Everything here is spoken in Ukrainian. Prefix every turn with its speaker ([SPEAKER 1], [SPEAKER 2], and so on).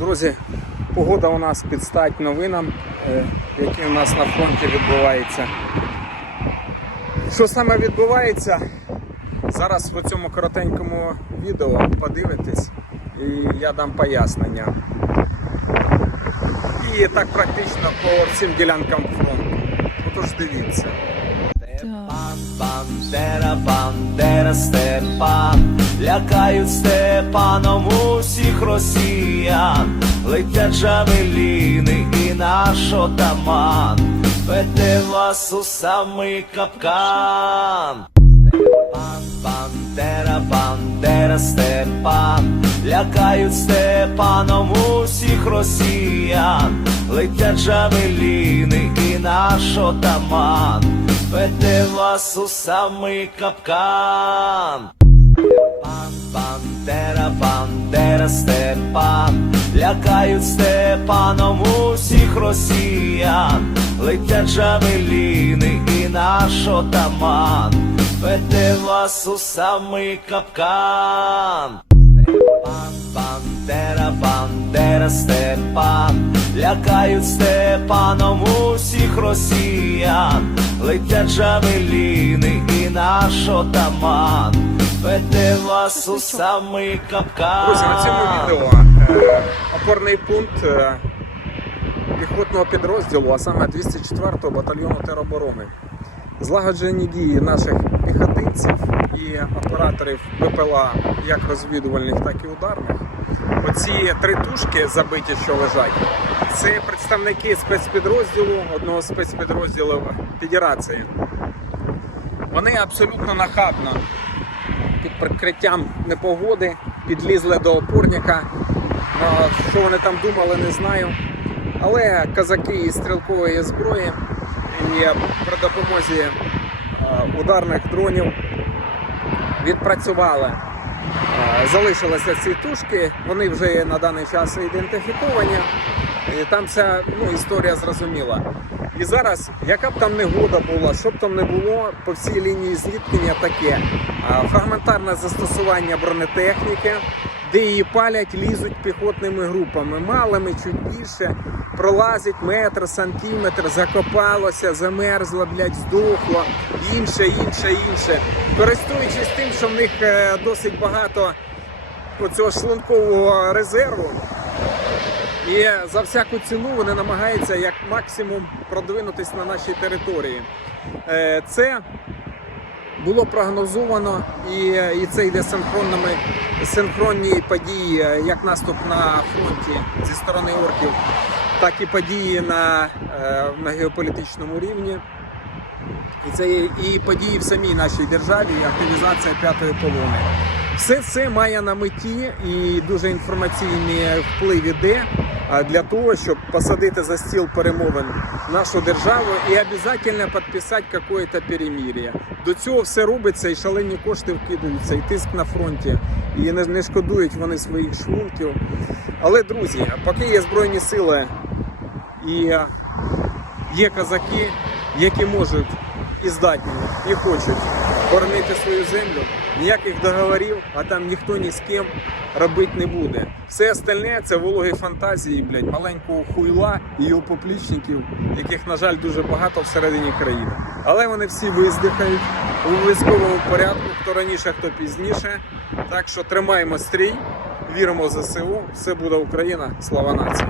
[SPEAKER 1] Друзі, погода у нас під стать новинам, е, які у нас на фронті відбуваються. Що саме відбувається? Зараз в цьому коротенькому відео подивитесь і я дам пояснення. І так практично по всім ділянкам фронту. Отож дивіться.
[SPEAKER 2] Бандера, Бандера, Степан, лякають Степаном усіх росіян, летять жавеліни і наш отаман, веде вас у самий капкан. Бандера, Бандера, Степан, лякають Степаном усіх росіян, летять жавеліни і наш отаман, веде вас у самий капкан. Степан, Бандера, Бандера, Степан, лякають Степаном усіх росіян, летять жавеліни і наш отаман, веде вас у самий капкан. Степан, Бандера, Бандера, Степан, лякають Степаном усіх росіян, летять жавеліни і наш отаман, веде вас у самий капкан.
[SPEAKER 1] Друзі, на цьому відео е, опорний пункт е, піхотного підрозділу, а саме 204-го батальйону тероборони. Злагоджені дії наших піхотинців і операторів БПЛА, як розвідувальних, так і ударних. Оці три тушки забиті, що лежать, це представники спецпідрозділу, одного з спецпідрозділів Федерації. Вони абсолютно нахабно під прикриттям непогоди підлізли до опорника. Що вони там думали, не знаю. Але казаки із стрілкової зброї і при допомозі е, ударних дронів відпрацювали. Залишилися ці тушки, вони вже на даний час ідентифіковані. І там ця ну, історія зрозуміла. І зараз, яка б там негода була, що б там не було, по всій лінії зіткнення таке фрагментарне застосування бронетехніки, де її палять, лізуть піхотними групами, малими, чуть більше, пролазить метр, сантиметр, закопалося, замерзло, блядь, здохло, інше, інше, інше. Користуючись тим, що в них е, досить багато оцього шлункового резерву. І за всяку ціну вони намагаються як максимум продвинутися на нашій території. Е, Це було прогнозовано, і, і це йде синхронними синхронні події, е, як наступ на фронті зі сторони орків, так і події на, е, на геополітичному рівні. І це і події в самій нашій державі, і активізація п'ятої колони. Все це має на меті і дуже інформаційний вплив іде для того, щоб посадити за стіл перемовин нашу державу і обов'язково підписати якесь перемир'я. До цього все робиться і шалені кошти вкидаються, і тиск на фронті, і не, не шкодують вони своїх шлунків. Але друзі, поки є збройні сили і є казаки, які можуть і здатні, і хочуть боронити свою землю. Ніяких договорів, а там ніхто ні з ким робити не буде. Все остальне це вологі фантазії, блядь, маленького хуйла і його поплічників, яких, на жаль, дуже багато всередині країни. Але вони всі виздихають у військовому порядку, хто раніше, хто пізніше. Так що тримаємо стрій, віримо в ЗСУ, все буде Україна, слава нації.